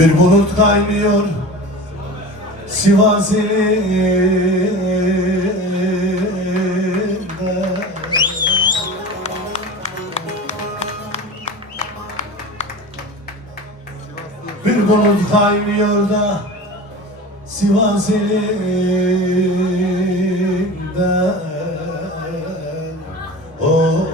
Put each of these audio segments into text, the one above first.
Bir bulut kaynıyor Sivas ilinde. Bir bulut kaynıyor da Sivas ilinde. Oh.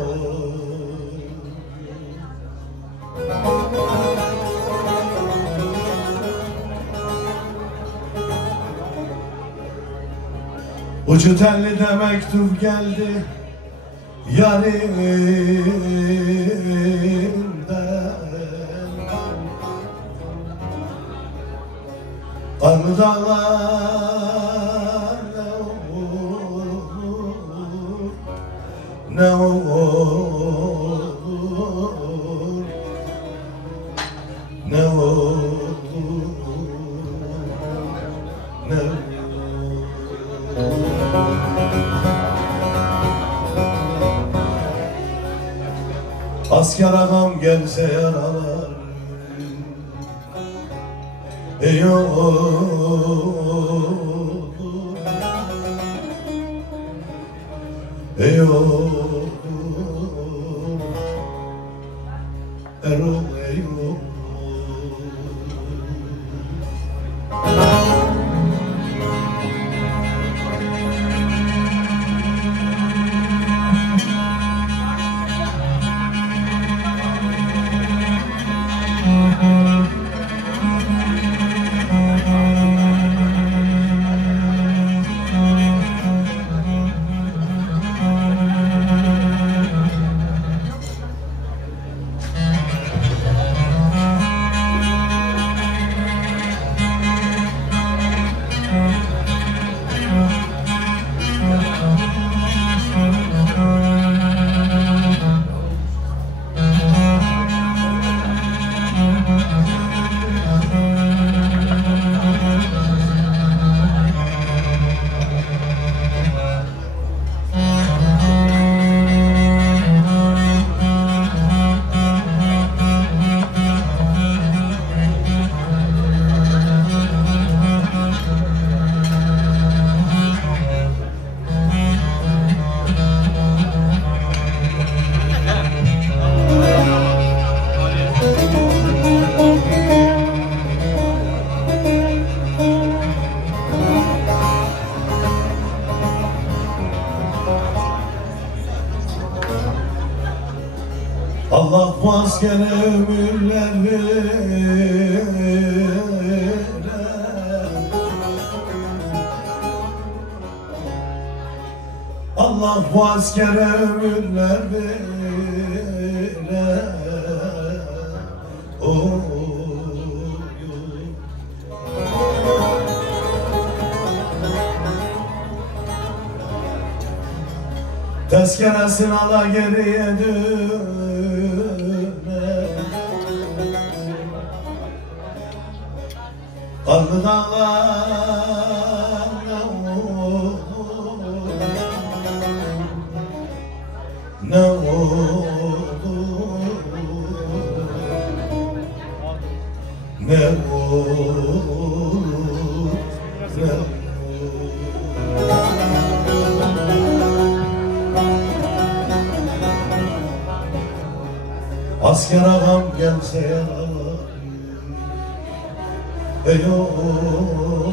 Ucu telli de mektup geldi yarimden. Karlı dağlar ne olur, ne olur, ne olur. Asker ağam gelse yaralar, ey olur, ey olur, Erol ey olur. Allah bu askere ömürler vere. Allah bu askere ömürler vere. Oh. Tezkeresini ala geriye dön. Karlı dağlar ne olur, ne olur, ne olur. Asker ağam gelse yaralar, ey olur.